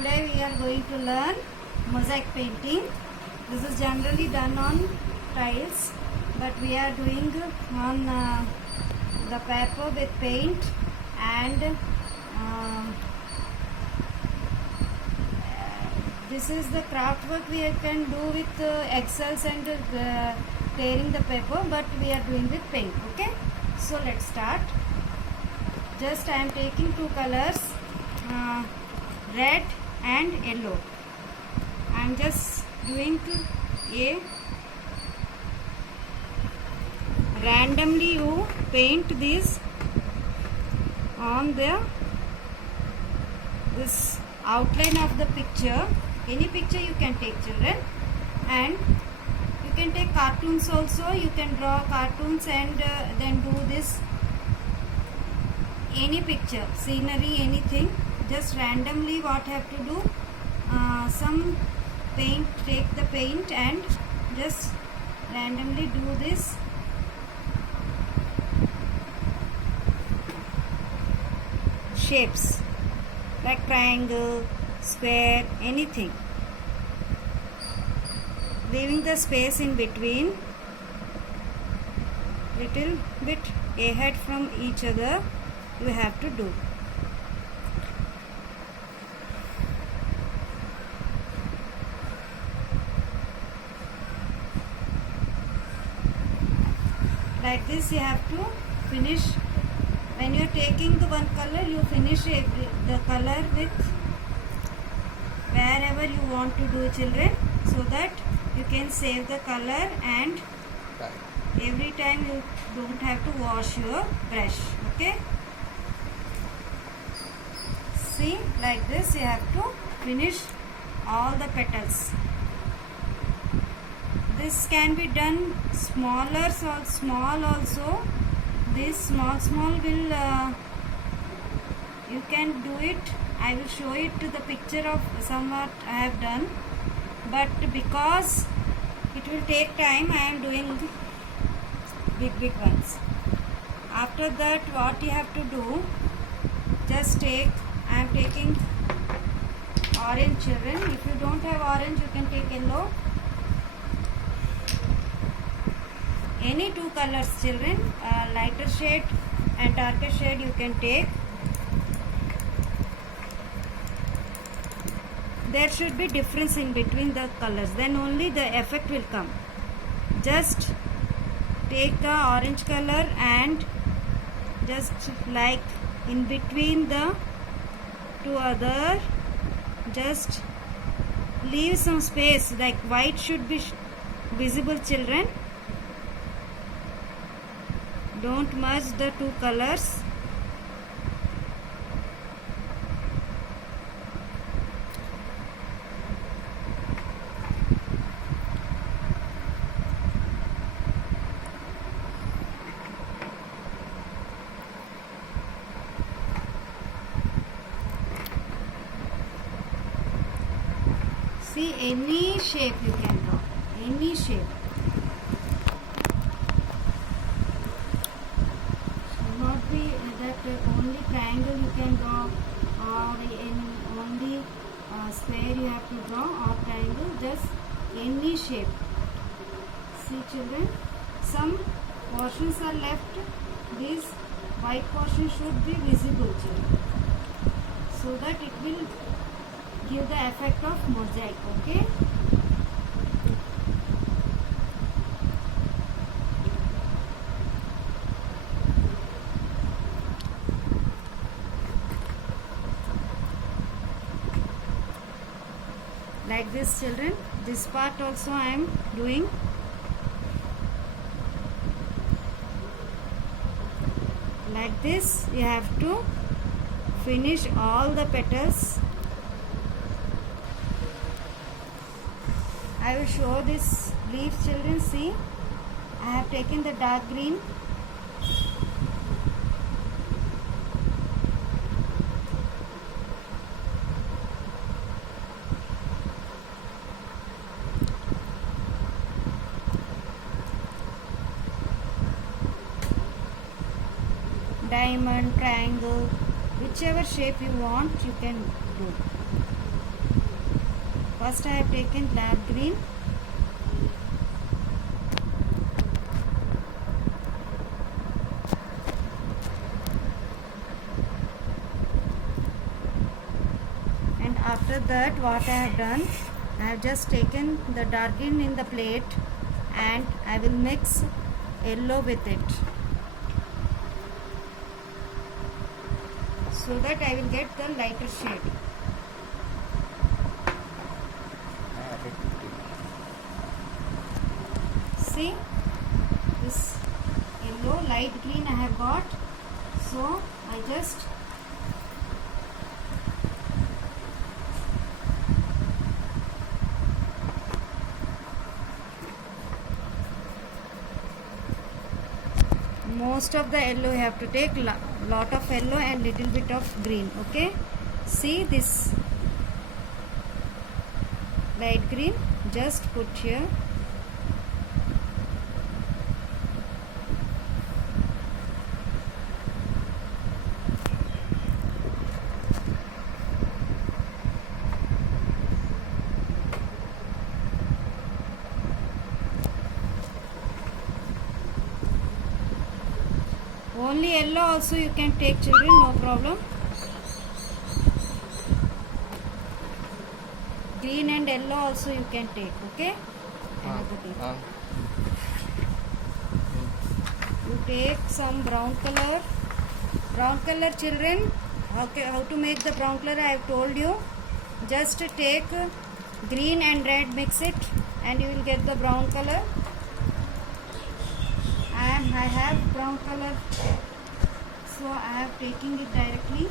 Today we are going to learn mosaic painting. This is generally done on tiles, but we are doing on the paper with paint and this is the craft work we can do with excels and tearing the paper, but we are doing with paint. Okay, so let's start. Just I am taking two colors, red and yellow. I am just doing a randomly you paint this on this outline of the picture. Any picture you can take, children, and you can take cartoons also. You can draw cartoons and then do this any picture, scenery, anything. Just randomly what have to do, some paint, take the paint and just randomly do this shapes like triangle, square, anything, leaving the space in between, little bit ahead from each other you have to do. Like this you have to finish. When you are taking the one color, you finish the color with wherever you want to do, children, so that you can save the color and every time you don't have to wash your brush. Okay, see, like this you have to finish all the petals. This can be done smaller or small also. This small will you can do it. I will show it to the picture of somewhat I have done, but because it will take time, I am doing big ones. After that, what you have to do, just take, I am taking orange, children. If you don't have orange, you can take yellow. Any two colors, children, lighter shade and darker shade you can take. There should be difference in between the colors, then only the effect will come. Just take the orange color and just like in between the two other, just leave some space, like white should be visible, children. Don't merge the two colors. See, any shape you can draw, any shape. Not be that only triangle you can draw, or in only square you have to draw, or triangle, just any shape. See, children, some portions are left. This white portion should be visible, children, so that it will give the effect of mosaic. Okay, like this, children. This part also I am doing. Like this you have to finish all the petals. I will show this leaf, children. See, I have taken the dark green. Diamond, triangle, whichever shape you want you can do. First I have taken dark green. And after that what I have done, I have just taken the dark green in the plate and I will mix yellow with it, so that I will get the lighter shade. See, this yellow light green I have got, so I just most of the yellow you have to take, lot of yellow and little bit of green. Okay, see this light green, just put here. Only yellow also you can take, children, no problem. Green and yellow also you can take, okay? You take some brown color. Brown color, children, okay, how to make the brown color I have told you. Just take green and red, mix it and you will get the brown color. I have brown color, so I am taking it directly.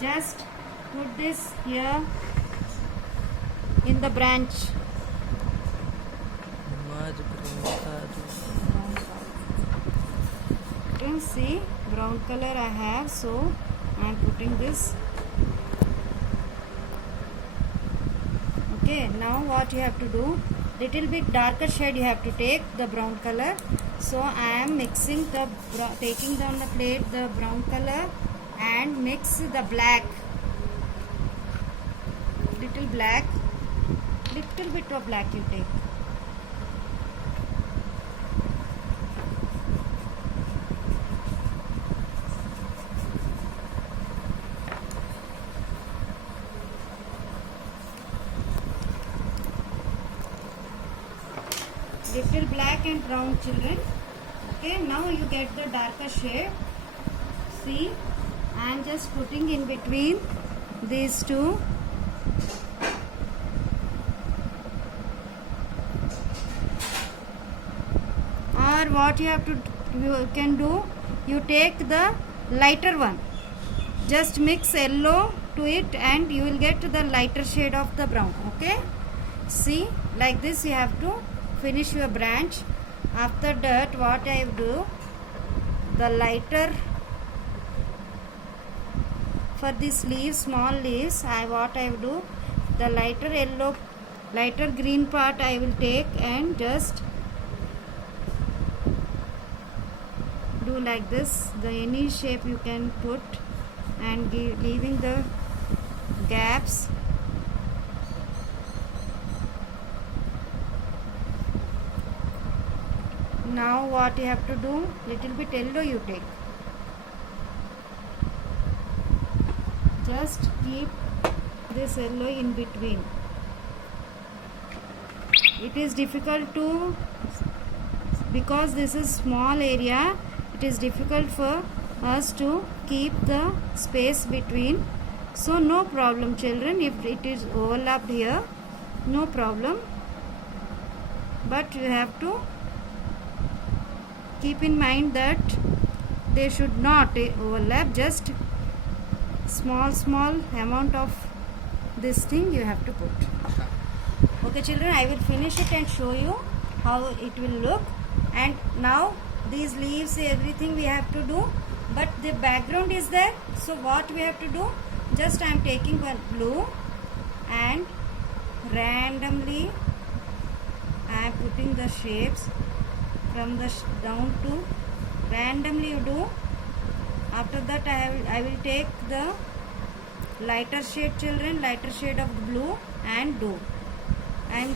Just put this here in the branch. You can see brown color I have, so I am putting this. Okay, now what you have to do, little bit darker shade you have to take the brown color. So I am mixing the taking down the plate the brown color and mix the black, little bit of black you take. Little black and brown, children. Okay, now you get the darker shade. See, I am just putting in between these two. Or what you can do, you take the lighter one. Just mix yellow to it and you will get the lighter shade of the brown. Okay, see, like this you have to finish your branch. After that what I do, the lighter for these leaves, small leaves, what I do, the lighter yellow, lighter green part I will take and just do like this. The any shape you can put and leaving the gaps. Now what you have to do, little bit yellow you take. Just keep this yellow in between. It is difficult to, because this is small area, it is difficult for us to keep the space between. So no problem, children, if it is overlapped here, no problem. But you have to keep in mind that they should not overlap, just small amount of this thing you have to put. Okay, children, I will finish it and show you how it will look. And now these leaves, everything we have to do, but the background is there. So what we have to do, just I am taking one blue and randomly I am putting the shapes from the down to randomly you do. After that I will take the lighter shade, children, lighter shade of the blue and do. I am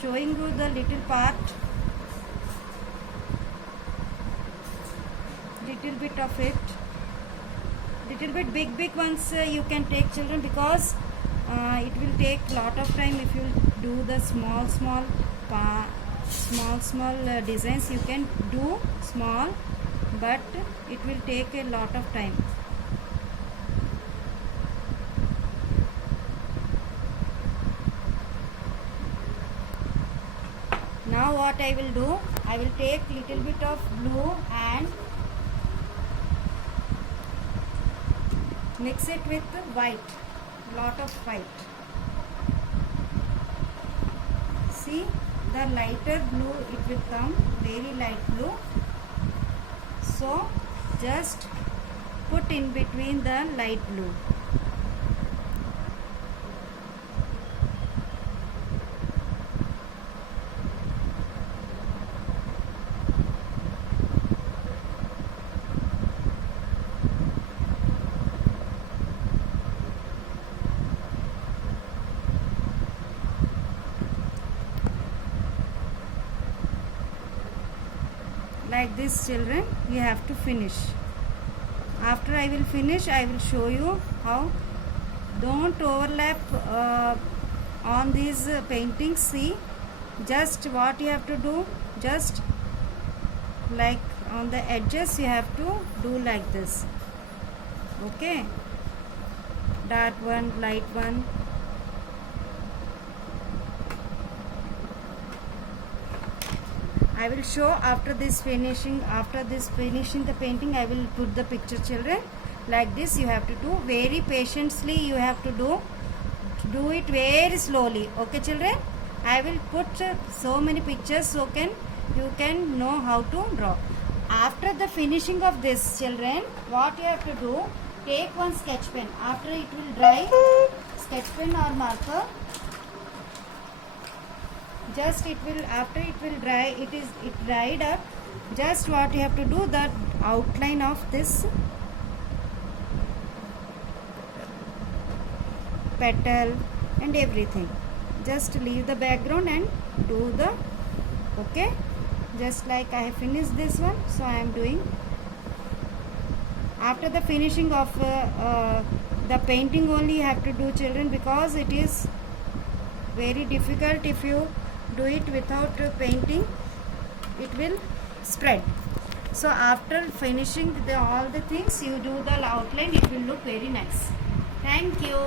showing you the little part, little bit of it, little bit big ones you can take, children, because it will take lot of time. If you do the small designs, you can do small, but it will take a lot of time. Now what I will do, I will take little bit of blue and mix it with white, lot of white. See, the lighter blue it will come, very light blue. So just put in between the light blue. Like this, children, you have to finish. After I will finish, I will show you how. Don't overlap on these paintings. See, just what you have to do, just like on the edges you have to do like this. Okay, dark one, light one. I will show after this finishing the painting. I will put the picture, children. Like this you have to do very patiently. You have to do it very slowly. Okay, children, I will put so many pictures so you can know how to draw. After the finishing of this, children, what you have to do, take one sketch pen. After it will dry, sketch pen or marker, just after it will dry, it dried up. Just what you have to do, the outline of this petal and everything, just leave the background and do the, okay, just like I have finished this one, so I am doing. After the finishing of the painting only you have to do, children, because it is very difficult. If you do it without painting, it will spread. So after finishing all the things, you do the outline, it will look very nice. Thank you.